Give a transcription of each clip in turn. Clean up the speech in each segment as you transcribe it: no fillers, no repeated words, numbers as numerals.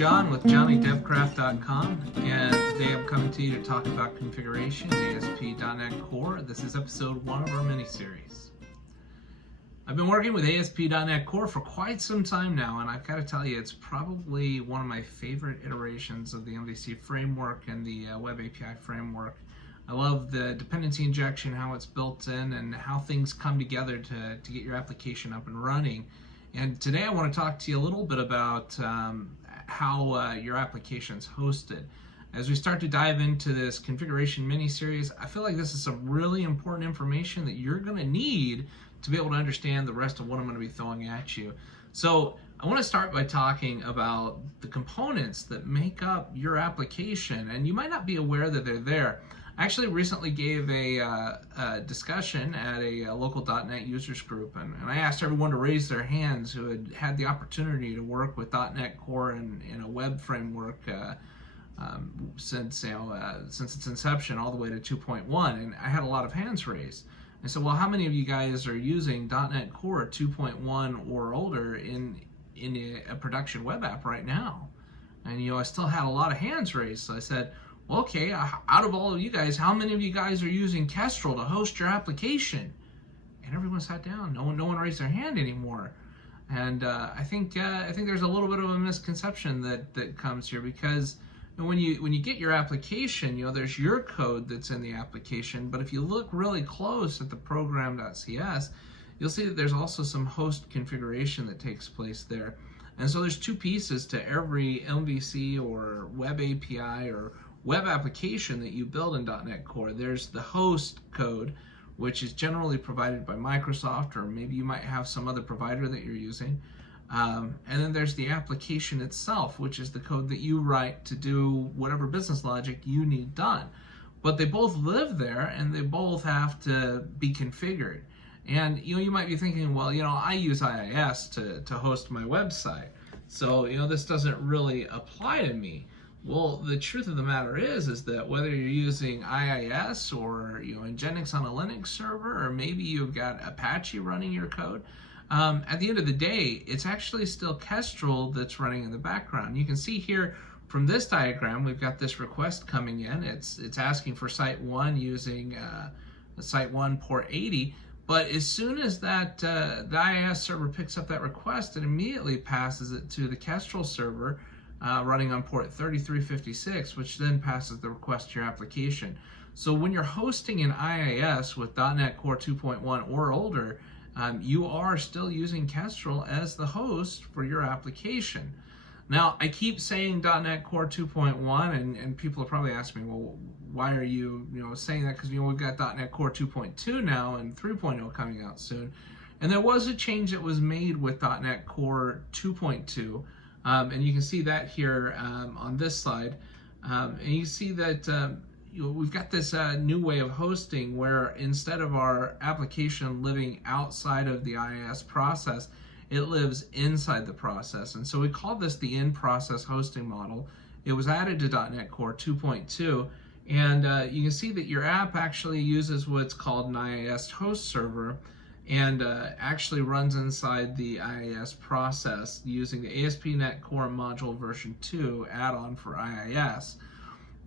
John with JohnnyDevCraft.com, and today I'm coming to you to talk about configuration in ASP.NET Core. This is episode 1 of our mini-series. I've been working with ASP.NET Core for quite some time now, and I've got to tell you, it's probably one of my favorite iterations of the MVC framework and the Web API framework. I love the dependency injection, how it's built in, and how things come together to get your application up and running. And today I want to talk to you a little bit about how your application's hosted. As we start to dive into this configuration mini-series, I feel like this is some really important information that you're going to need to be able to understand the rest of what I'm going to be throwing at you. So I want to start by talking about the components that make up your application, and you might not be aware that they're there. I actually recently gave a discussion at a local .NET users group, and I asked everyone to raise their hands who had had the opportunity to work with .NET Core in a web framework since its inception all the way to 2.1, and I had a lot of hands raised. I said, well, how many of you guys are using .NET Core 2.1 or older in a production web app right now? And I still had a lot of hands raised, so I said, well, okay, out of all of you guys, how many of you guys are using Kestrel to host your application? And everyone sat down. No one raised their hand anymore. And I think there's a little bit of a misconception that comes here, because when you get your application, there's your code that's in the application, but if you look really close at the program.cs, you'll see that there's also some host configuration that takes place there. And so there's two pieces to every MVC or web API or web application that you build in .NET Core. There's the host code, which is generally provided by Microsoft, or maybe you might have some other provider that you're using. And then there's the application itself, which is the code that you write to do whatever business logic you need done. But they both live there, and they both have to be configured. And you might be thinking, well, I use IIS to host my website, so this doesn't really apply to me. Well, the truth of the matter is that whether you're using IIS or Nginx on a Linux server, or maybe you've got Apache running your code, at the end of the day, it's actually still Kestrel that's running in the background. You can see here from this diagram, we've got this request coming in. It's asking for Site 1 using Site 1 port 80. But as soon as the IIS server picks up that request, it immediately passes it to the Kestrel server running on port 3356, which then passes the request to your application. So when you're hosting an IIS with .NET Core 2.1 or older, you are still using Kestrel as the host for your application. Now, I keep saying .NET Core 2.1, and people are probably asking me, well, why are you saying that? Because we've got .NET Core 2.2 now and 3.0 coming out soon. And there was a change that was made with .NET Core 2.2. And you can see that here on this slide. And you see that we've got this new way of hosting where instead of our application living outside of the IIS process, it lives inside the process. And so we call this the in-process hosting model. It was added to .NET Core 2.2. And you can see that your app actually uses what's called an IIS host server, and actually runs inside the IIS process using the ASP.NET Core Module version 2 add-on for IIS.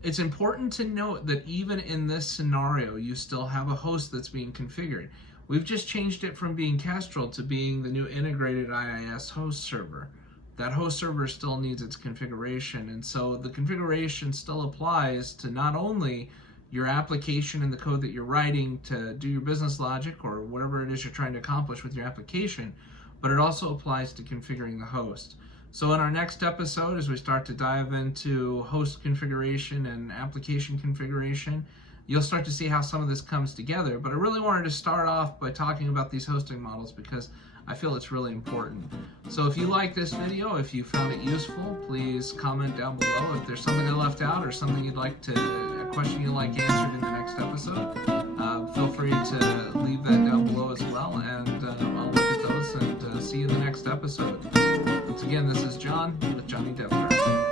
It's important to note that even in this scenario, you still have a host that's being configured. We've just changed it from being Kestrel to being the new integrated IIS host server. That host server still needs its configuration, and so the configuration still applies to not only your application and the code that you're writing to do your business logic or whatever it is you're trying to accomplish with your application, but it also applies to configuring the host. So in our next episode, as we start to dive into host configuration and application configuration, you'll start to see how some of this comes together. But I really wanted to start off by talking about these hosting models because I feel it's really important. So if you like this video, if you found it useful, please comment down below. If there's something I left out or something a question you'd like answered in the next episode, feel free to leave that down below as well, and I'll look at those and see you in the next episode. Once again, this is John with Johnny DevCraft.